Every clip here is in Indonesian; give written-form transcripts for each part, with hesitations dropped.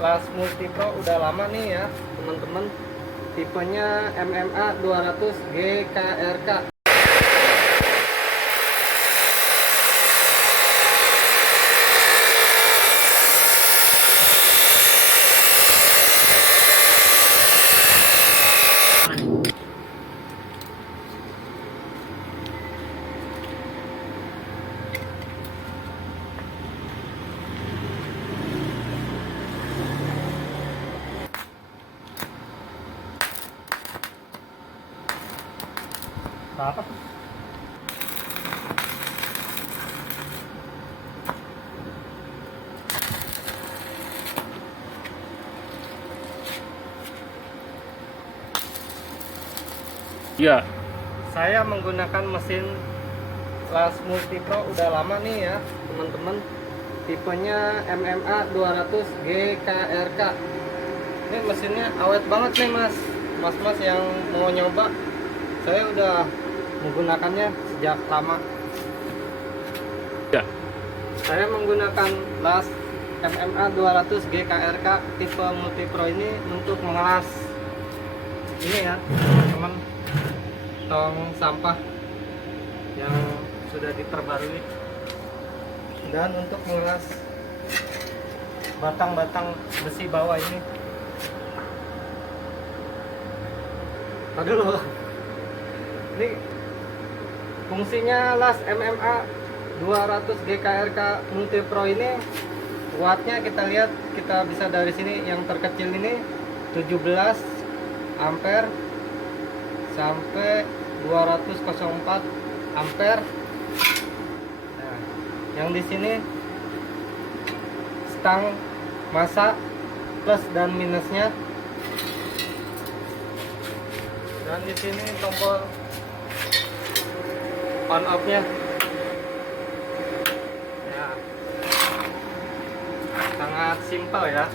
Las Multipro udah lama nih ya teman-teman, tipenya MMA 200 GKRK. Apa? Iya. Saya menggunakan mesin Las Multipro udah lama nih ya teman-teman, tipenya MMA 200 GKRK. Ini mesinnya awet banget nih mas yang mau nyoba. Saya udah menggunakannya sejak lama. Ya. Saya menggunakan Las MMA 200 GKRK tipe Multipro ini untuk mengelas ini ya teman-teman, tong sampah yang sudah diperbarui, dan untuk mengelas batang-batang besi bawah ini. Aduh, ini fungsinya Las MMA 200 GKRK Multipro ini, wattnya kita lihat, kita bisa dari sini yang terkecil ini 17 ampere sampai 204 ampere. Nah, yang di sini stang massa plus dan minusnya, dan di sini tombol on off-nya. Ya, sangat simpel ya.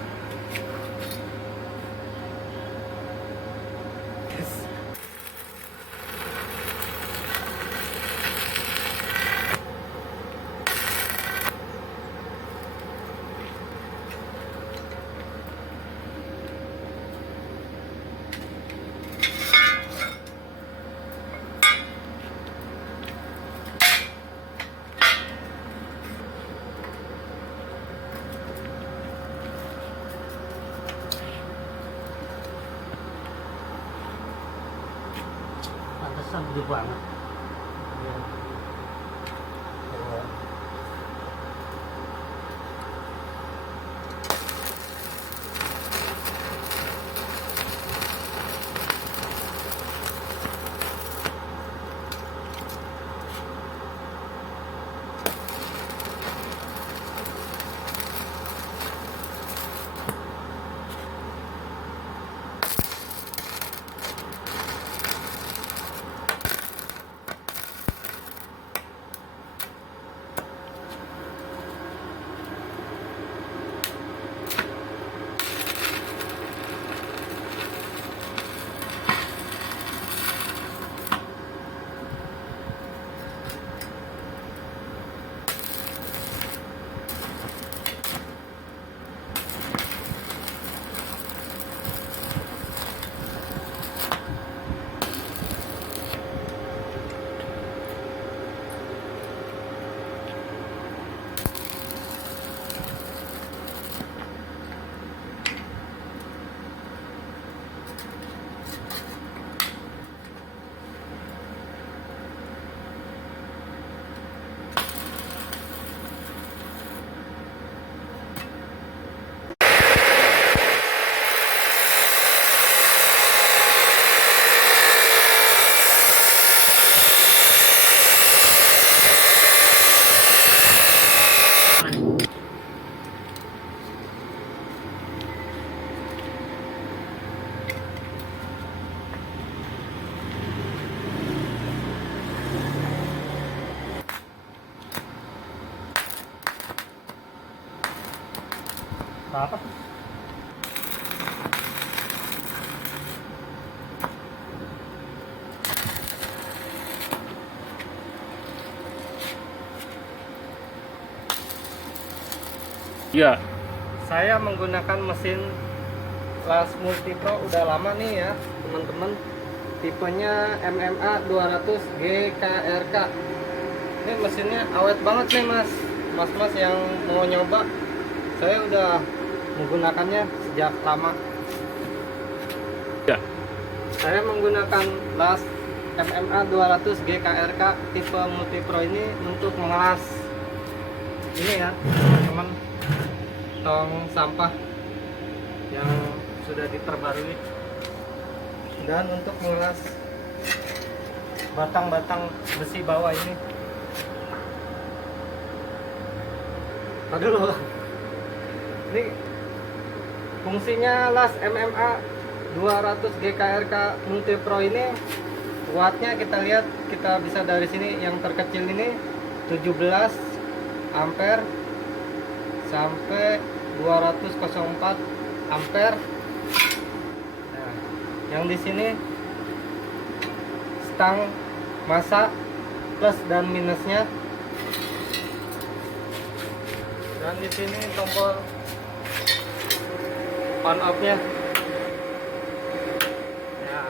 Pantesan gede banget. Apa? Iya. Saya menggunakan mesin las multipro udah lama nih ya teman-teman, tipenya MMA 200 GKRK. Ini mesinnya awet banget nih mas yang mau nyoba. Saya udah menggunakannya sejak lama. Ya. Saya menggunakan las MMA 200 GKRK tipe multipro ini untuk mengelas ini ya teman-teman, tong sampah yang sudah diperbarui, dan untuk mengelas batang-batang besi bawah ini. Aduh loh, ini fungsinya las MMA 200 GKRK multipro ini, wattnya kita lihat, kita bisa dari sini yang terkecil ini 17 ampere sampai 204 ampere. Nah, yang di sini stang massa plus dan minusnya, dan di sini tombol on off-nya. Ya,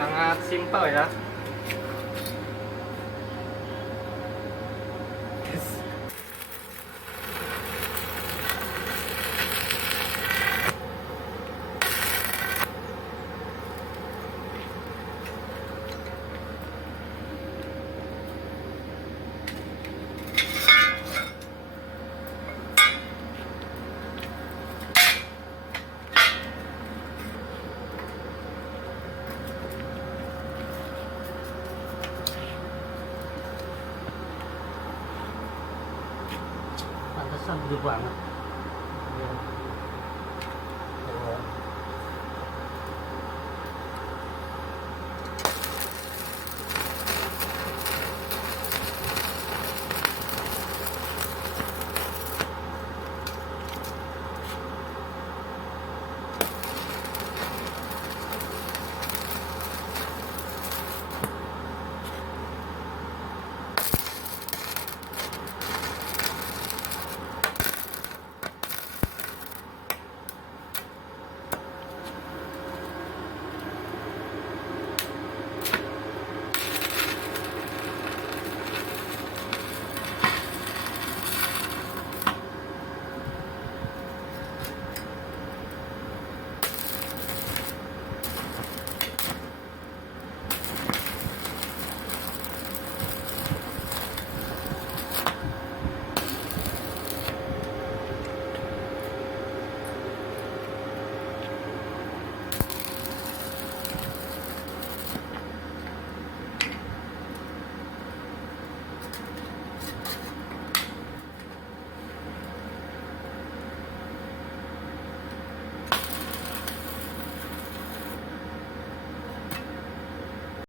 sangat simpel ya. Pantesan gede banget.